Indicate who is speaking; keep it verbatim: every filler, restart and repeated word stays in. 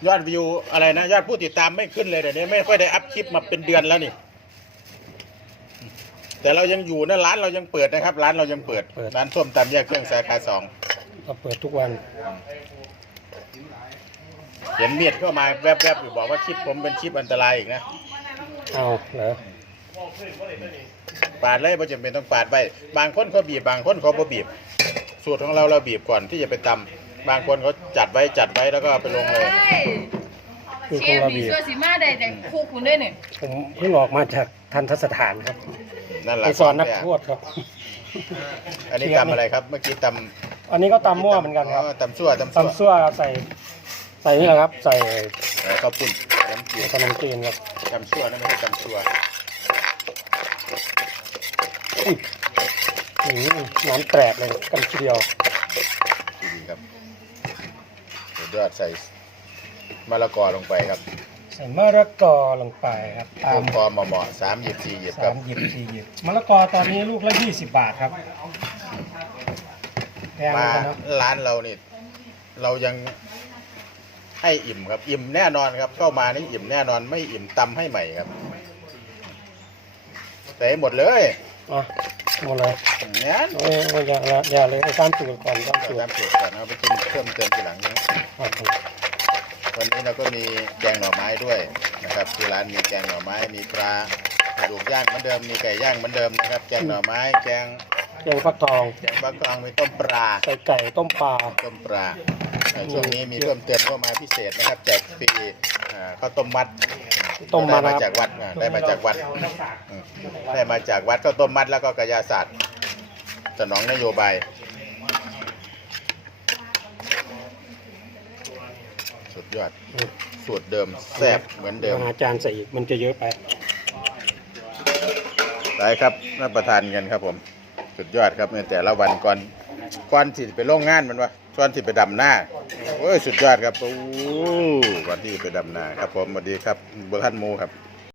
Speaker 1: ยอดวิวอะไรนะยอดผู้ติดตามไม่ขึ้นเลยเดี๋ยวนี้ไม่ค่อยได้อัพคลิปมาเป็นเดือนแล้วนี่แต่เรายังอยู่นะร้านเรายังเปิดนะครับร้านเรายังเปิดร้านส้มตำแยกเครื่องสาขาสอง
Speaker 2: เราเปิดทุกวัน
Speaker 1: เห็นเมียดเข้ามาแวบๆอยู่บอกว่าคลิปผมเป็นคลิปอันตรายอีกนะ
Speaker 2: เอาเหรอ
Speaker 1: ปาดเลยไม่จำเป็นต้องปาดไว้บางคนเขาบีบบางคนเขาบ่บีบสูตรของเราเราบีบก่อนที่จะไปตำบางคนเขาจัดไว้จัดไว้แล้วก็ไปลงเลย
Speaker 3: เชฟมีเสื้อสีมาได้แต่คุกคุณด้วยเนี่ย
Speaker 2: ผมเพิ่งออกมาจากทันทสถานครับ
Speaker 1: นั่นแหละ
Speaker 2: ไปสอนนักโทษครับ
Speaker 1: อันนี้ตำอะไรครับเมื่อกี้ต
Speaker 2: ำอันนี้ก็ตำมั่วเหมือนกันครับ
Speaker 1: ตำซั่วตำซั่ว
Speaker 2: ตำซั่วใส่ใส่นี่แหละครับใส่
Speaker 1: ข้าวปุ้นน้ำเกลือ
Speaker 2: ขนมจีนครับ
Speaker 1: ตำซั่วนั่นไม่ใช่ตำซั่ว
Speaker 2: น้ำแตกเลยกันทีเดียว
Speaker 1: ดีครับเดี๋ยวยอดใส่มะละกอลงไปครับ
Speaker 2: ใส่มะละกอลงไปครับ
Speaker 1: ตามพอเหมาะๆสามหยิบสี่หยิบครับ
Speaker 2: สามหยิบสี่หยิบมะละกอตอนนี้ลูกละยี่สิบบาทครับ
Speaker 1: มาร้านเรานี่เรายังให้อิ่มครับอิ่มแน่นอนครับเข้ามานี่อิ่มแน่นอนไม่อิ่มตำให้ใหม่ครับใส่หมดเลย
Speaker 2: อ่ะหมดเลย
Speaker 1: เนี่ย
Speaker 2: โอ้ยอย่าอย่าเลยตามสูตรก่อนตามสูตร
Speaker 1: ตามสูตรก่อนเอาไปกินเพิ่มเติมทีหลังนะวันนี้เราก็มีแกงหน่อไม้ด้วยนะครับที่ร้านมีแกงหน่อไม้มีปลากระดูกย่างเหมือนเดิมมีไก่ย่างเหมือนเดิมนะครับแกงหน่อไม้แกง
Speaker 2: แกงฟักทอง
Speaker 1: แกงฟักทองมีต้มปลา
Speaker 2: ใส่ไก่ต้มปลา
Speaker 1: ต้มปลาช่วงนี้มีเพิ่มเติมเข้ามาพิเศษนะครับแจกฟรีข้าวต้มมัด
Speaker 2: ต้ม
Speaker 1: มาจากวัดได้มาจากวัดได้มาจากวัดข้าวต้มมัดแล้วก็กระยาศาสตร์สนองนโยบายสุดยอดสูตรเดิมแซ่บเหมือนเดิม
Speaker 2: อาจารย์ใส่อีกมันจะเยอะไป
Speaker 1: ได้ครับรับประทานกันครับผมสุดยอดครับในแต่ละวันก่อนก่อนที่ไปโรงงานมันวะก่อนที่ไปดำหน้าโอ้ยสุดยอดครับโอ้ก่อนที่ไปดำหน้าครับผมสวัสดีครับบุญท่านมูครับ